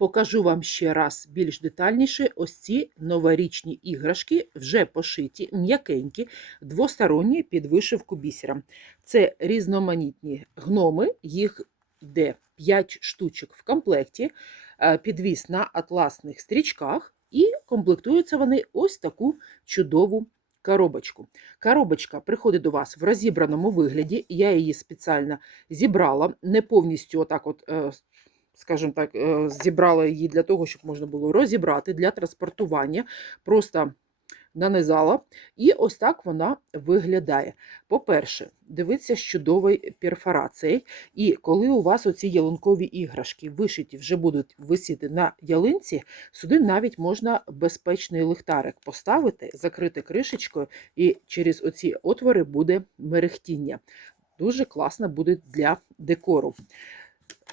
Покажу вам ще раз більш детальніше ось ці новорічні іграшки, вже пошиті, м'якенькі, двосторонні під вишивку бісером. Це різноманітні гноми, їх йде 5 штучок в комплекті, е, підвіс на атласних стрічках, і комплектуються вони ось таку чудову коробочку. Коробочка приходить до вас в розібраному вигляді. Я її спеціально зібрала, не повністю отак, от, е, скажімо так, е, зібрала її для того, щоб можна було розібрати для транспортування. Просто нанизала. І ось так вона виглядає. По-перше, дивіться з чудовою перфорацією. І коли у вас оці ялинкові іграшки вишиті вже будуть висіти на ялинці, сюди навіть можна безпечний ліхтарик поставити, закрити кришечкою, і через оці отвори буде мерехтіння. Дуже класно буде для декору.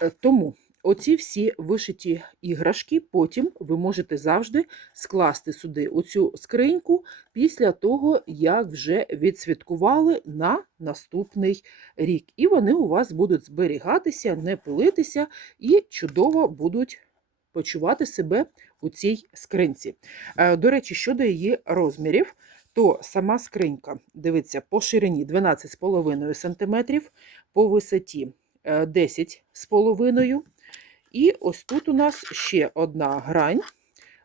Е, Тому оці всі вишиті іграшки потім ви можете завжди скласти сюди оцю скриньку після того, як вже відсвяткували на наступний рік. І вони у вас будуть зберігатися, не пилитися і чудово будуть почувати себе у цій скринці. Е, До речі, щодо її розмірів, то сама скринька, дивіться, по ширині 12,5 см, по висоті е, 10,5 І ось тут у нас ще одна грань,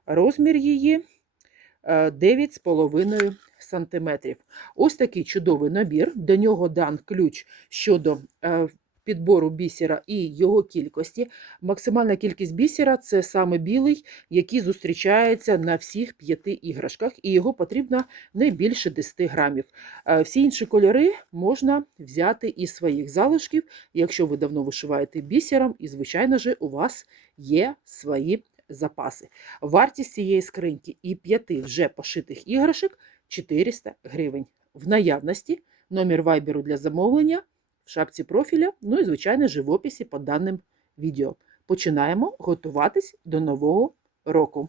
розмір її е, 9,5 см. Ось такий чудовий набір. До нього дан ключ щодо е, підбору бісера і його кількості. Максимальна кількість бісера це саме білий, який зустрічається на всіх п'яти іграшках, і його потрібно не більше 10 грамів. Е, Всі інші кольори можна взяти із своїх залишків, якщо ви давно вишиваєте бісером, і, звичайно ж, у вас є свої запаси. Вартість цієї скриньки і п'яти вже пошитих іграшок 400 гривень. В наявності номер вайберу для замовлення шапці профіля, ну і, звичайно, живописі по даним відео. Починаємо готуватись до нового року.